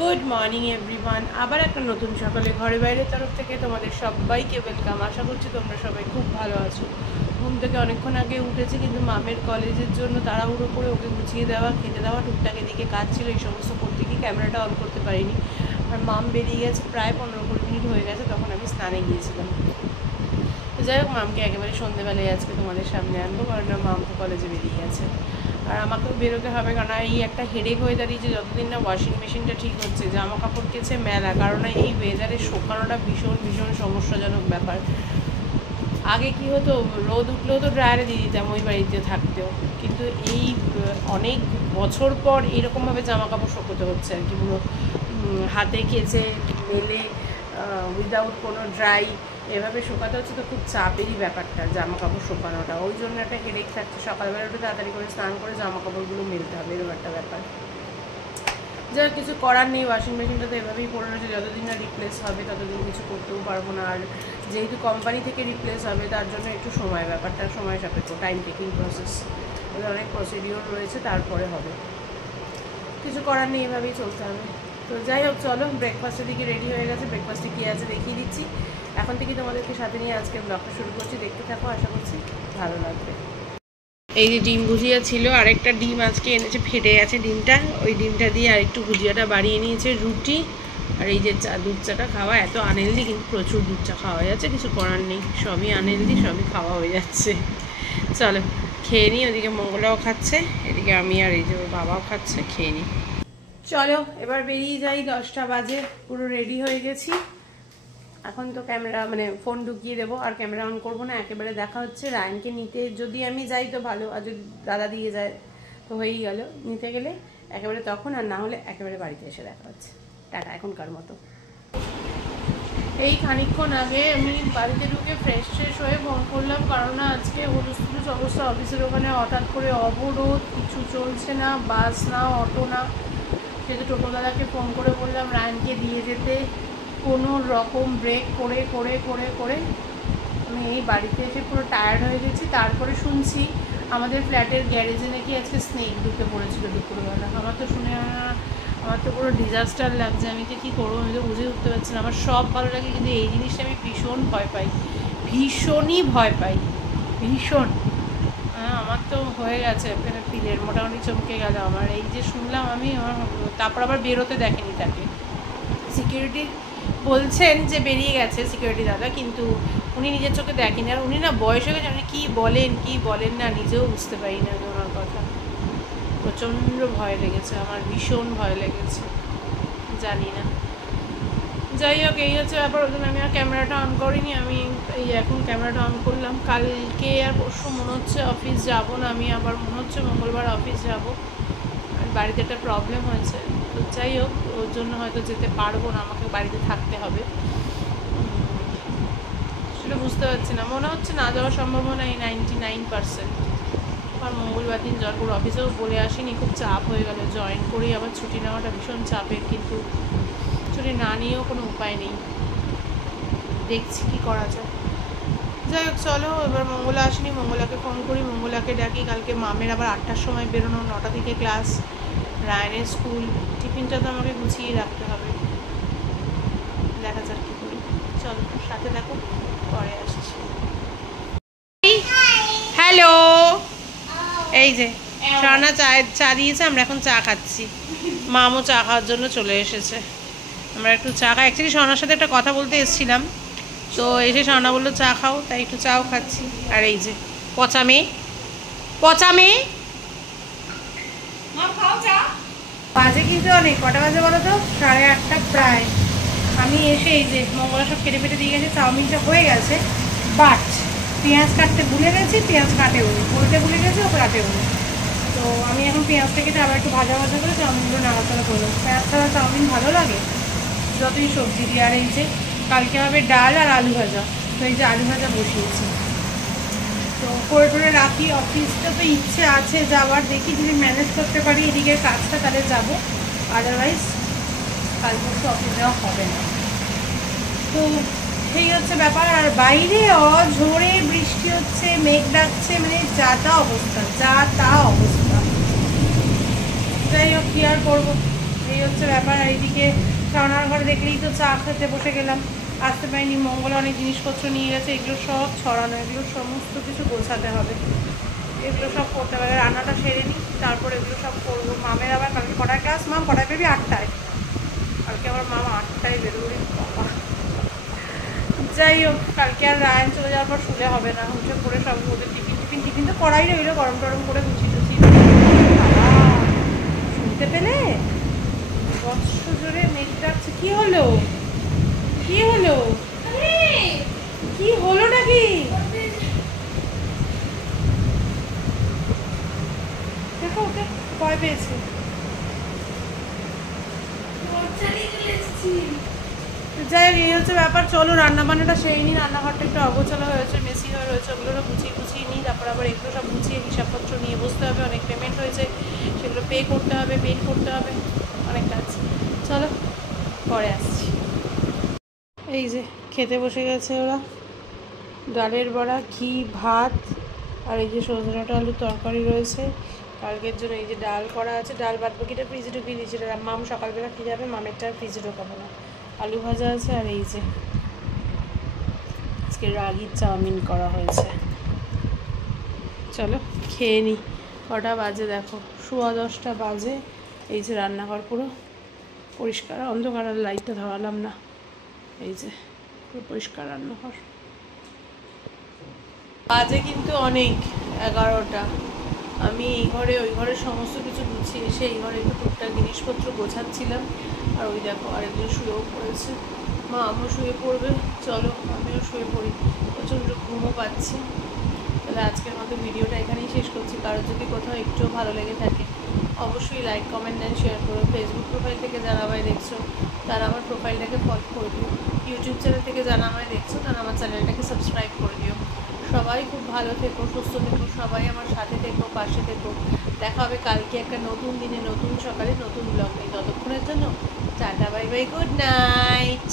Good morning everyone. আবার একটা নতুন সকালে ঘরে বাইরের তরফ থেকে তোমাদের সবাইকে ওয়েলকাম। আশা করছি তোমরা সবাই খুব ভালো আছো। ঘুম থেকে অনেকক্ষণ আগে উঠেছি, কিন্তু মামের কলেজের জন্য তাড়াহুড়ো করে ওকে গুছিয়ে দেওয়া, খেতে দেওয়া, টুকটাক এদিকে কাজ ছিল, এই সমস্ত করতে গিয়ে ক্যামেরাটা অন করতে পারিনি। আর মাম বেরিয়ে গেছে, প্রায় 15-20 মিনিট হয়ে গেছে, তখন আমি স্নানে গিয়েছিলাম। তো যাই হোক, মামকে একেবারে সন্ধ্যেবেলায় আজকে তোমাদের সামনে আনবো, কারণ মাম তো কলেজে বেরিয়ে গেছে। আর আমাকেও বেরোতে হবে, কারণ এই একটা হেডেক হয়ে দাঁড়িয়েছে যতদিন না ওয়াশিং মেশিনটা ঠিক হচ্ছে। জামা কাপড় কেচে মেলা, কারণ এই ওয়েদারে শুকানোটা ভীষণ ভীষণ সমস্যাজনক ব্যাপার। আগে কি হতো, রোদ উঠলেও তো ড্রায়ারে দিয়ে দিতাম ওই বাড়িতে থাকতেও, কিন্তু এই অনেক বছর পর এরকমভাবে জামা কাপড় শুকোতে হচ্ছে আর কি, পুরো হাতে কেচে মেলে উইদাউট কোনো ড্রাই এভাবে শুকাতে হচ্ছে। তো খুব চাপেরই ব্যাপারটা জামা কাপড় শুকানোটা, ওই জন্য একটা হেডেক থাকছে। সকালবেলা উঠে তাড়াতাড়ি করে স্নান করে জামা কাপড়গুলো মেলতে হবে, এরকম একটা ব্যাপার। যার কিছু করার নেই, ওয়াশিং মেশিনটা তো এভাবেই পড়ে রয়েছে, যতদিন না রিপ্লেস হবে ততদিন কিছু করতেও পারবো না। আর যেহেতু কোম্পানি থেকে রিপ্লেস হবে, তার জন্য একটু সময়, ব্যাপারটা সময় সাপেক্ষ, টাইম টেকিং প্রসেস, অনেক প্রসিডিওর রয়েছে, তারপরে হবে। কিছু করার নেই, এভাবেই চলতে হবে। তো যাই হোক, চলো ব্রেকফাস্টের দিকে রেডি হয়ে গেছে। ব্রেকফাস্টে কী আছে দেখিয়ে দিচ্ছি। এখন থেকে তোমাদেরকে সাথে নিয়ে আজকে ব্লগটা শুরু করছি, দেখতে থাকো, আশা করছি ভালো লাগবে। এই যে ডিম ভুজিয়া ছিল, আরেকটা ডিম আজকে এনেছে, ফেটে গেছে ডিমটা, ওই ডিমটা দিয়ে আরেকটু ভুজিয়াটা বাড়িয়ে নিয়েছে, রুটি। আর এই যে চা, দুধ চাটা খাওয়া এত আনহেলদি, কিন্তু প্রচুর দুধ চা খাওয়া যাচ্ছে, কিছু করার নেই, সবই আনহেলদি, সবই খাওয়া হয়ে যাচ্ছে। চলো খেয়ে নিই, ওদিকে মঙ্গলাও খাচ্ছে, এদিকে আমি আর এই যে ওর বাবাও খাচ্ছে, খেয়ে নিই। চলো এবার বেরিয়ে যাই, 10টা বাজে, পুরো রেডি হয়ে গেছি। এখন তো ক্যামেরা মানে ফোন ঢুকিয়ে দেবো, আর ক্যামেরা অন করবো না, একেবারে দেখা হচ্ছে। রায়নকে নিতে যদি আমি যাই তো ভালো, আর যদি দাদা দিয়ে যায় তো হয়েই গেল, নিতে গেলে একেবারে তখন, আর না হলে একেবারে বাড়িতে এসে দেখা হচ্ছে। টাটা এখনকার মতো। এই খানিকক্ষণ আগে আমি বাড়িতে ঢুকে ফ্রেশ হয়ে ফোন করলাম, কারণ না আজকে হুলস্থুলুস অবস্থা, অফিসের ওখানে হঠাৎ করে অবরোধ, কিছু চলছে না, বাস না, অটো না। সেটা টোটোদাদাকে ফোন করে বললাম রায়নকে দিয়ে যেতে, কোনো রকম ব্রেক করে করে করে করে আমি এই বাড়িতে এসে পুরো টায়ার্ড হয়ে গেছি। তারপরে শুনছি আমাদের ফ্ল্যাটের গ্যারেজে নাকি আজকে স্নেক ঢুকে পড়েছিল দুপুরবেলা। আমার তো শুনে আমার তো পুরো ডিজাস্টার লাগছে। আমি তো কী করবো, আমি তো বুঝে উঠতে পারছি না। আমার সব ভালো লাগে, কিন্তু এই জিনিসটা আমি ভীষণ ভয় পাই, ভীষণই ভয় পাই, ভীষণ। আমার তো হয়ে গেছে এখানে পিলের মোটামুটি চমকে গেল আমার, এই যে শুনলাম আমি। আমার তারপর আবার বেরোতে দেখেনি তাকে, সিকিউরিটি বলছেন যে বেরিয়ে গেছে সিকিউরিটি দাদা, কিন্তু উনি নিজের চোখে দেখেনি। আর উনি না বয়স হয়ে গেছে, উনি কী বলেন না নিজেও বুঝতে পারি না ওনার কথা। প্রচণ্ড ভয় লেগেছে আমার, ভীষণ ভয় লেগেছে, জানি না। যাই হোক, এই হচ্ছে ব্যাপার। ওই জন্য আমি আর ক্যামেরাটা অন করিনি, আমি এই এখন ক্যামেরাটা অন করলাম। কালকে আর পরশু মনে হচ্ছে অফিস যাব না আমি, আবার মনে হচ্ছে মঙ্গলবার অফিস যাব। আর বাড়িতে একটা প্রবলেম হয়েছে, তো যাই হোক, ওর জন্য হয়তো যেতে পারবো না, আমাকে বাড়িতে থাকতে হবে। সেটা বুঝতে পারছি না, মনে হচ্ছে না যাওয়ার সম্ভাবনাই 99%। আর মঙ্গলবার দিন জয়পুর অফিসেও বলে আসিনি, খুব চাপ হয়ে গেল, জয়েন করেই আবার ছুটি নেওয়াটা ভীষণ চাপের, কিন্তু ছুটি না নিয়েও কোনো উপায় নেই, দেখছি কি করা যায়। যাই হোক, চলো এবার মঙ্গলা আসেনি, মঙ্গলাকে ফোন করি, মঙ্গলাকে ডাকি। কালকে মামের আবার 8টার সময় বেরোনো, 9টা থেকে ক্লাস, রায়নের স্কুল, টিফিনটা তো আমাকে গুছিয়ে রাখতে হবে। দেখা যাক কী করি, চলো সাথে দেখো, পরে আসছি। হ্যালো, এই যে স্বর্ণা চা দিয়েছে, আমরা এখন চা খাচ্ছি। মামও চা খাওয়ার জন্য চলে এসেছে, আমরা একটু চা খাই। অ্যাকচুয়ালি স্বর্ণার সাথে একটা কথা বলতে এসেছিলাম, তো এসে স্বর্ণা বললো চা খাও, তাই একটু চাও খাচ্ছি। আর এই যে পচা মেয়ে, বাজে কিন্তু অনেক, কটা বাজে বলো তো? 8:30 প্রায়। আমি এসে এই যে মঙ্গলা সব কেটে ফেটে দিয়ে গেছে, চাউমিনটা হয়ে গেছে, বাট পেঁয়াজ কাটতে ভুলে গেছি, পেঁয়াজ কাটেও নি, বলতে ভুলে গেছি, ও কাটেও নি। তো আমি এখন পেঁয়াজটা কেটে আবার একটু ভাজা ভাজা করে চাউমিনগুলো নাড়াচাড়া করবো। পেঁয়াজ ছাড়া চাউমিন ভালো লাগে যতই সবজি দিয়ে। আর এই যে কালকে হবে ডাল আর আলু ভাজা, তো এই যে আলু ভাজা বসিয়েছি, তো করে টোরে রাখি। অফিসটা তো ইচ্ছে আছে যাওয়ার, দেখি যদি ম্যানেজ করতে পারি এদিকের কাজটা, তাহলে যাবো, আদারওয়াইজ কাল পরশু অফিস যাওয়া হবে না। তো সেই হচ্ছে ব্যাপার। আর বাইরে অঝোরে বৃষ্টি হচ্ছে, মেঘ ডাকছে, মানে যা তা অবস্থা। যাই হোক, কি আর করবো, এই এই হচ্ছে ব্যাপার। আর এইদিকে রান্নার ঘরে দেখলেই তো চা খেতে বসে গেলাম, আসতে পারিনি। মঙ্গল অনেক জিনিসপত্র নিয়ে গেছে, এগুলো সব ছড়ানো, এগুলো সমস্ত কিছু গোছাতে হবে, এগুলো সব করতে হবে। রান্নাটা সেরে নিই, তারপর এগুলো সব করবো। মামের আবার কালকে কটায় ক্লাস? মাম কটায় পেবি? 8টায়। কালকে আমার মাম 8টায় বেরোবে বাবা। যাই হোক, কালকে আর রায়ন চলে যাওয়ার পর শুলে হবে না, উঠে পড়ে সব ওদের টিফিন তো করাই রইলো, গরম টরম করে গুছিয়ে টুছিয়ে। শুনতে পেলে বৎস জোরে মেঘ ডাকছে। কি হলো? কি হলো? কি হলো নাকি? দেখো ওকে ভয় পেয়েছে। যাই হোক, এই হচ্ছে ব্যাপার। চলো রান্না বান্নাটা সেই নিই। রান্নাঘরটা একটু অগোছালো হয়েছে, মেসি হয়ে রয়েছে, ওগুলো গুছিয়ে নিই। তারপর আবার এগুলো সব গুছিয়ে হিসাবপত্র নিয়ে বসতে হবে। অনেক পেমেন্ট হয়েছে, সেগুলো পে করতে হবে, অনেক কাজ। চলো পরে আসছি। এই যে খেতে বসে গেছে ওরা, ডালের বড়া, ঘি, ভাত, আর এই যে সজনে ডাঁটা আলুর তরকারি রয়েছে কালকের জন্য। এই যে ডাল করা আছে, ডাল বাদ বাকিটা ফ্রিজে ঢুকিয়ে দিয়েছি। মাম সকালবেলা খেয়ে যাবে, মামেরটা আর ফ্রিজে ঢোকাবো না। আলু ভাজা আছে, আর এই যে আজকে রাগির চাউমিন করা হয়েছে। চলো খেয়ে নিই। কটা বাজে দেখো, 10:15 বাজে। এই যে রান্নাঘর পুরো পরিষ্কার, অন্ধকার, আর লাইটটা ধরালাম না। এই যে পুরো পরিষ্কার রান্নাঘর। বাজে কিন্তু অনেক 11টা। আমি এই ঘরে ওই ঘরে সমস্ত কিছু গুছিয়ে এসে এই ঘরে একটু টুকটাক জিনিসপত্র গোছাচ্ছিলাম। আর ওই দেখো আরেকজন শুয়েও পড়েছে। মা আমিও শুয়ে পড়বে, চলো আমিও শুয়ে পড়ি, প্রচণ্ড ঘুমও পাচ্ছি। তাহলে আজকের মতো ভিডিওটা এখানেই শেষ করছি। কারোর যদি কোথাও একটুও ভালো লেগে থাকে অবশ্যই লাইক, কমেন্ট অ্যান্ড শেয়ার করো। ফেসবুক প্রোফাইল থেকে যারা আমায় দেখছো তারা আমার প্রোফাইলটাকে ফলো করে দিও। ইউটিউব চ্যানেল থেকে যারা আমায় দেখছো তারা আমার চ্যানেলটাকে সাবস্ক্রাইব করে দিও। সবাই খুব ভালো থেকো, সুস্থ থেকো, সবাই আমার সাথে থেকো, পাশে থেকো। দেখা হবে কালকে একটা নতুন দিনে, নতুন সকালে, নতুন ব্লগ নিয়ে। ততক্ষণের জন্য tata, bye bye, good night.